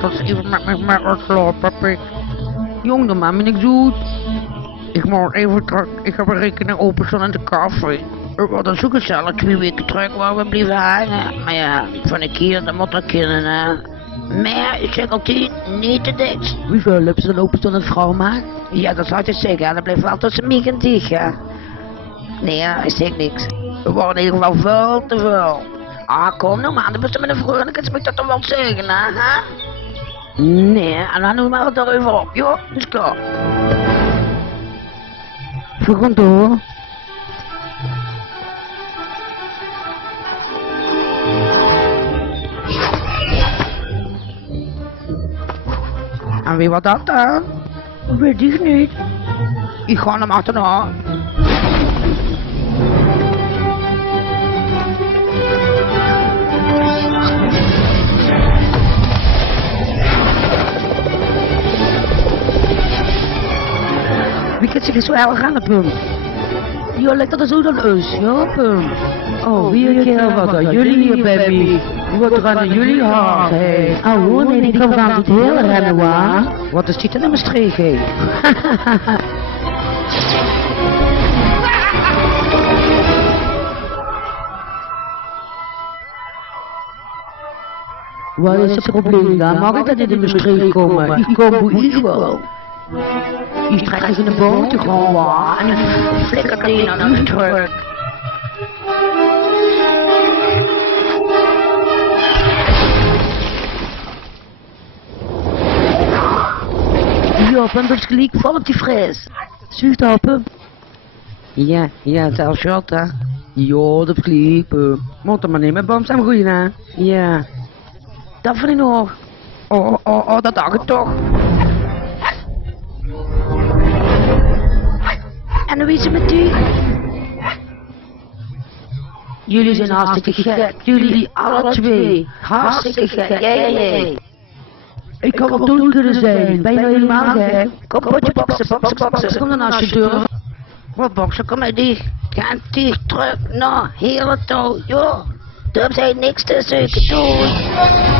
dat ze even met me uitslapen, pik. Jong, de man ben ik zoet. Ik moet even terug. Ik heb een rekening openstaan in de café. Het was dan zo gezellig 2 weken terug waar we blijven hangen. Maar ja, van een keer, dat moet dat kunnen, hè. Maar ik zeg altijd, niet te dik. Hoeveel hebben ze dan openstaan in het vrouwmarkt? Ja, dat zou je zeggen. Dat blijft wel tussen mij en dich, ja. Nee, ja, ik zeg niks. We worden in ieder geval veel te veel. Ah, kom nou maar, dan moet je met een vrolijkheid, moet ik dat toch wel zeggen, hè? Nee, en dan doen we het erover op, joh. Dus klaar. Voor door. En wie was dat dan? Weet ik niet. Ik ga hem achterna. Wie kan zich zo erg aan de punt? Jo, lijkt dat er zo dan is, ja, punt. Oh, wie keer wat dan? Jullie hier, baby. Wat rennen jullie hard, hé? Oh, hoor, nee, ik kan wel niet heel rennen, waar? Wat is dit in mijn streek, hé? Wat is het probleem dan? Mag ik dat niet in mijn streek komen? Ik kom hoe ik wil. Je trekt je in de boter gewoon waar. En je flikkert die naar u terug. Ja, ben dus gelijk vol op die fris. Zucht op. Ja, zelfs shot, hè. Ja, dat gelijk. Moet er maar niet met boms aan groeien, hè. Ja. Dat vind ik nog. Oh, dat dacht ik toch. En hoe is het met u? Jullie zijn hartstikke gek. Jullie alle twee. Hartstikke gek. Ja. Ik had wel dood kunnen zijn. Ben je nou helemaal gek? Kom, potje boksen. Kom dan als je durft. Wat boksen? Kom maar dicht. Ga dicht terug. Nou, hele touw. Joh. Daar heb jij niks te zoeken. Doei.